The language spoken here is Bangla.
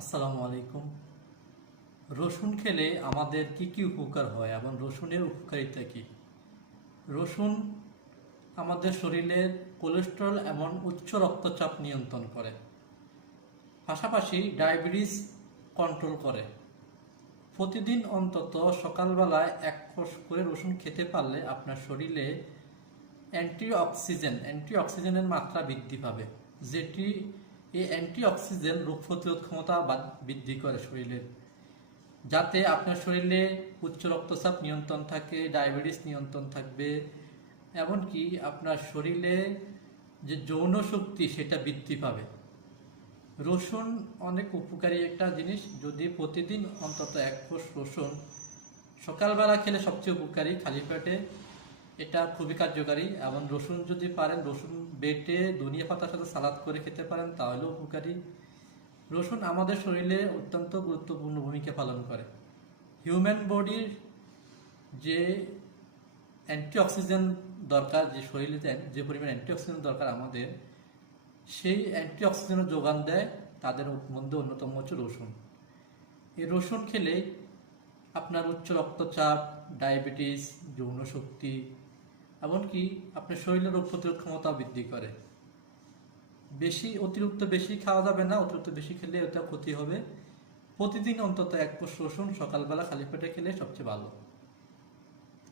আসসালামু আলাইকুম। রসুন খেলে আমাদের কি কি উপকার হয় এবং রসুনের উপকারিতা কি? রসুন আমাদের শরীরের কোলেস্টেরল এবং উচ্চ রক্তচাপ নিয়ন্ত্রণ করে, পাশাপাশি ডায়াবেটিস কন্ট্রোল করে। প্রতিদিন অন্তত সকালবেলায় এক কোষ করে রসুন খেতে পারলে আপনার শরীরে অ্যান্টিঅক্সিজেনের মাত্রা বৃদ্ধি পাবে, যেটি এই অ্যান্টিঅক্সিজেন রোগ প্রতিরোধ ক্ষমতা বৃদ্ধি করে শরীরের, যাতে আপনার শরীরে উচ্চ রক্তচাপ নিয়ন্ত্রণ থাকে, ডায়াবেটিস নিয়ন্ত্রণ থাকবে, এমনকি আপনার শরীরে যে যৌন শক্তি সেটা বৃদ্ধি পাবে। রসুন অনেক উপকারী একটা জিনিস। যদি প্রতিদিন অন্তত এক কোষ রসুন সকালবেলা খেলে সবচেয়ে উপকারী, খালি পেটে এটা খুবই কার্যকারী। এবং রসুন যদি পারেন রসুন বেটে ধনিয়া পাতার সাথে সালাদ করে খেতে পারেন তাহলেও উপকারী। রসুন আমাদের শরীরে অত্যন্ত গুরুত্বপূর্ণ ভূমিকা পালন করে। হিউম্যান বডির যে অ্যান্টিঅক্সিডেন্ট দরকার, যে শরীরে যে পরিমাণ অ্যান্টিঅক্সিডেন্ট দরকার আমাদের, সেই অ্যান্টিঅক্সিডেন্ট যোগান দেয় তাদের মধ্যে অন্যতম হচ্ছে রসুন। এই রসুন খেলে আপনার উচ্চ রক্তচাপ, ডায়াবেটিস, যৌন শক্তি, এমনকি আপনার শরীরের রোগ প্রতিরোধ ক্ষমতা বৃদ্ধি করে। অতিরিক্ত বেশি খাওয়া যাবে না, অতিরিক্ত বেশি খেলে এটা ক্ষতি হবে। প্রতিদিন অন্তত এক কোষ রসুন সকালবেলা খালি পেটে খেলে সবচেয়ে ভালো।